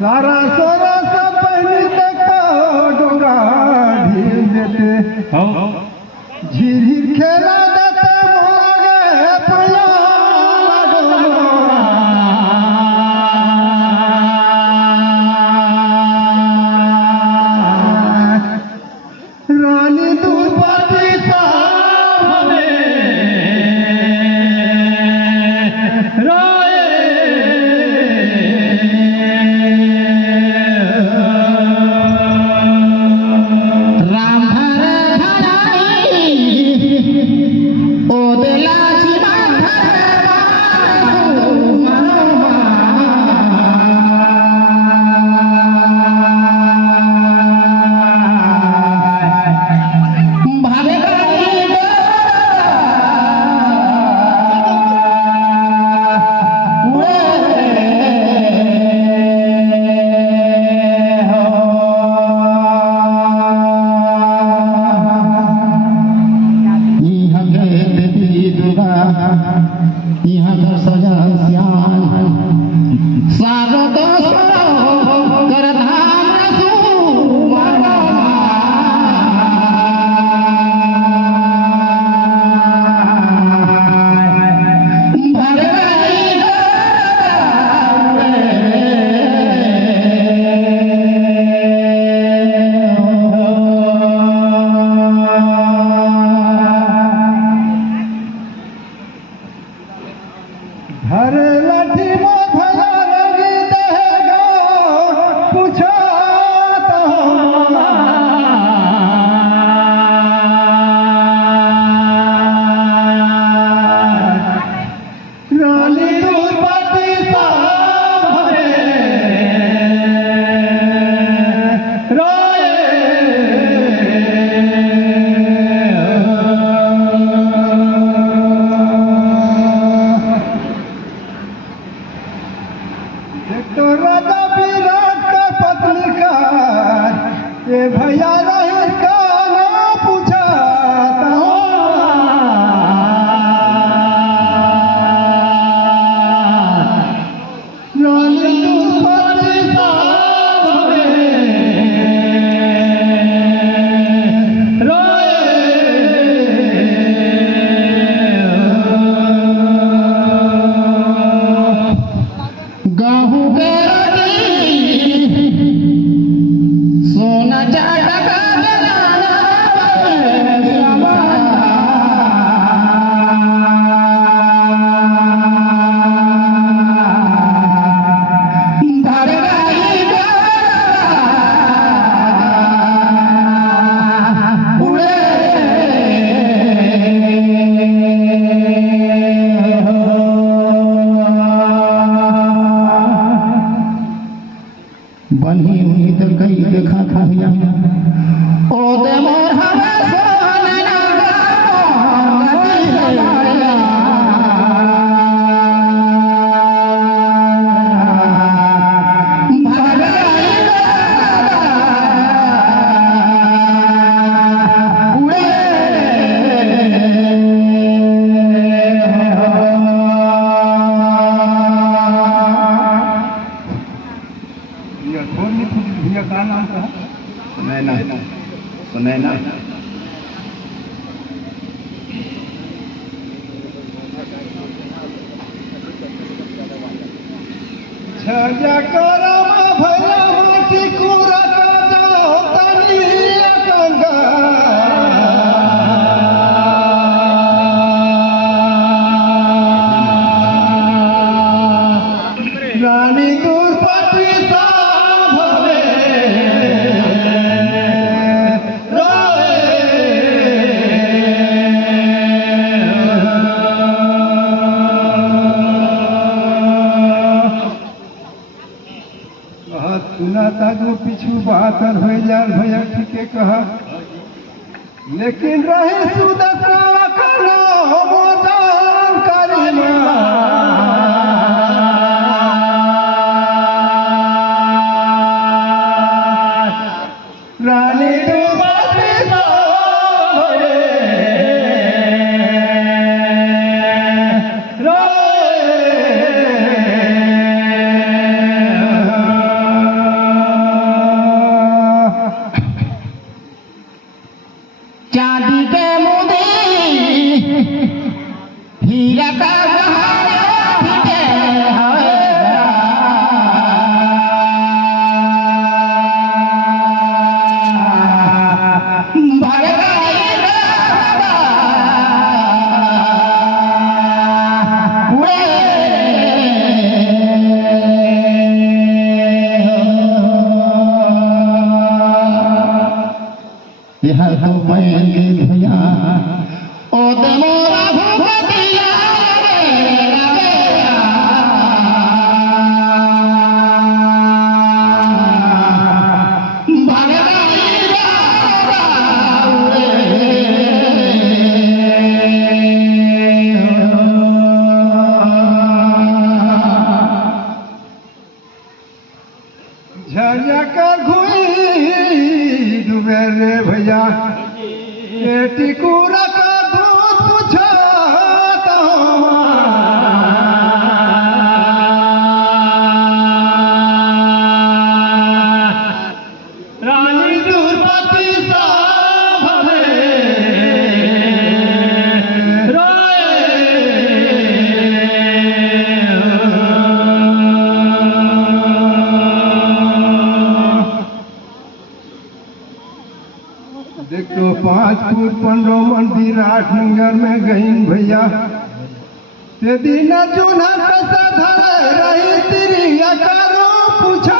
सारा सोरा सब पहले तक डोरा ढील देते झिर खेला देते मोगे पला रानी दूर पाती भैया नहीं काना पूछा बनी हुई तो कई देखा था ओ दे मोर हवा सोने ना सुनैना झरिया करम भैया माटी कुरा का जाओ तनी गंगा रानी दूर पटी सा भवे सुना था जो पिछू बात और हो जान भैया ठीके कहा लेकिन रहे सुदका करो मोजान करीमा रानी चांदी के मुंदी हीरा का यह तो मैंने भैया ओ दे मोरा भूपतिया झरिया का घुई डूबे रे भैया टिकुरा का दूध पूछा रानी दुर्पति साहब देखो 5 फुट 15 मंदिर 8 नंगर में गई भैया ते दिन चूना कैसा धरे रही तेरी करो पूछा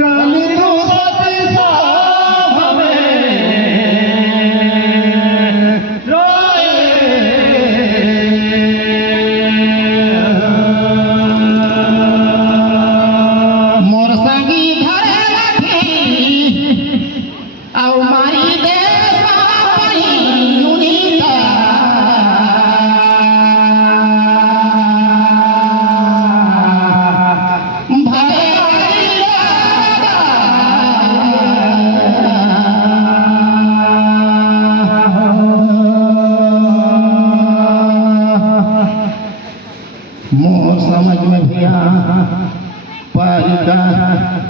रानी दुर्पति साहब मोर संगी धरे लखी औ मारी दे सापई नुनीता भले मोर समझ में भी पारिका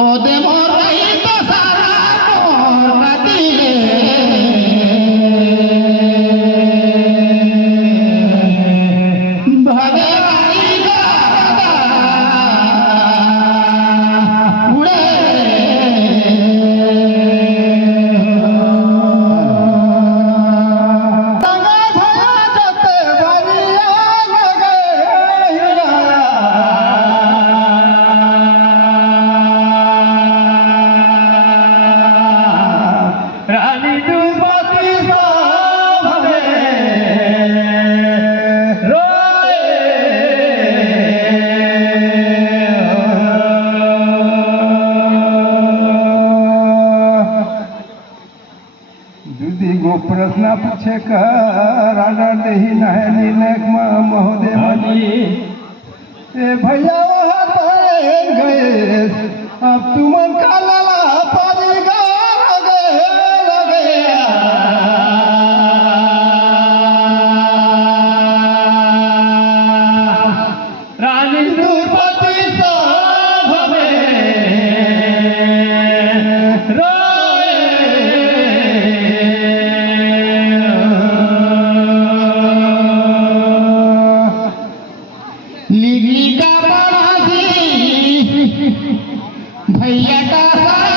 ओ दे मोर रही तो सारा मोर दिले भगे वाली गादा उड़े रानी दुर्पति साहब दीदी गो प्रश्न पूछे कर राडा देही नहली नेक महोदय मजी ए भैया वहाँ गए अब तुम का लाला पारिगा रानी दुर्पति साहब लिगी का बड़ा भैया का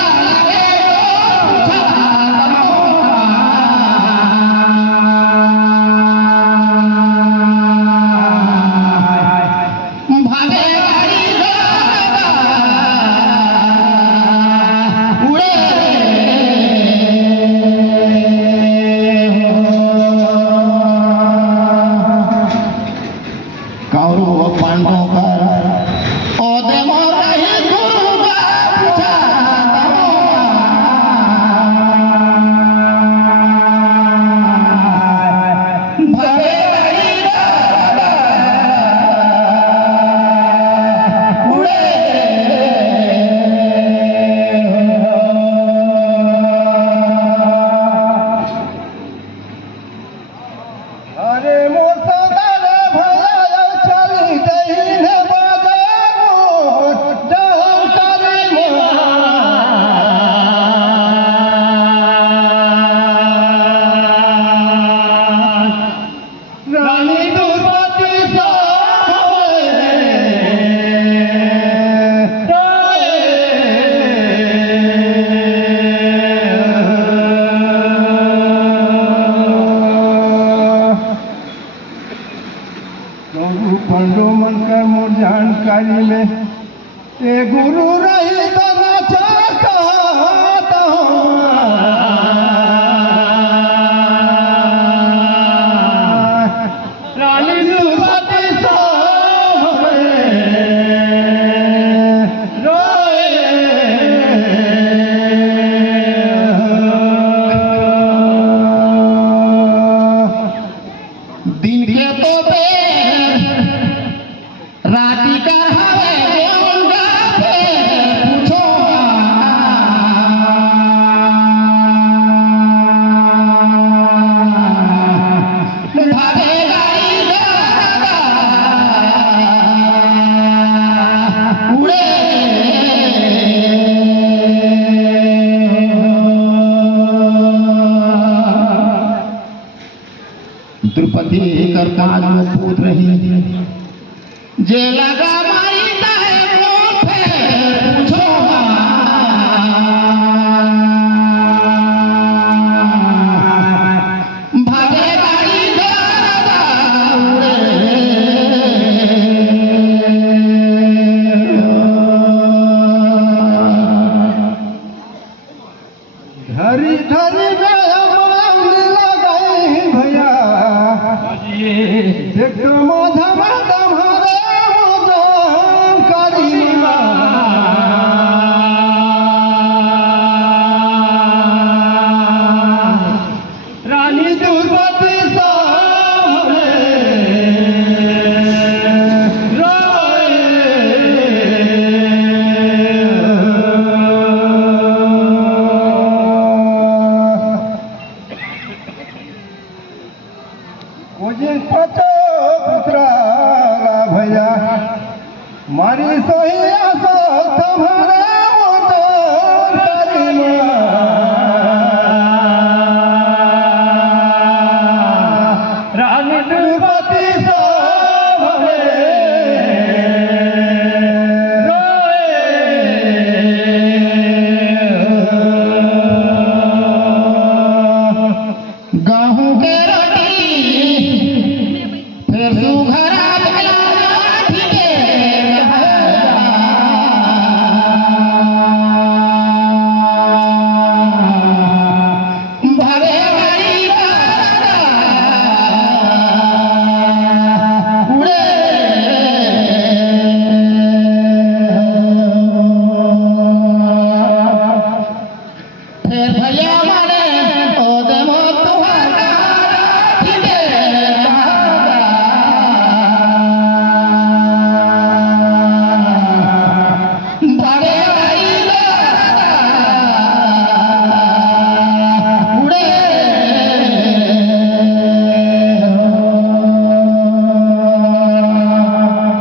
अरे मोसदारे भैया चली दहीने बाजारो डंकारी रानी दुर्मति पंडो मन कर मोर जानकारी में ए गुरु रही तो नाचता रानी दुर्मति दिन के तो बेर राती का हवे गेऊंगा फिर पूछोगा भागेगा उड़े द्रौपदी कर काज में पूत रही जे लगा मारी है मोर पे पूछोगा भागेगा धरी धरी गया लगाई भैया देखो माधा माधा हरे मोदन करी रानी दुर्मति मुझे पचो पुत्रा भैया मारी सोही आसो तुम्हारे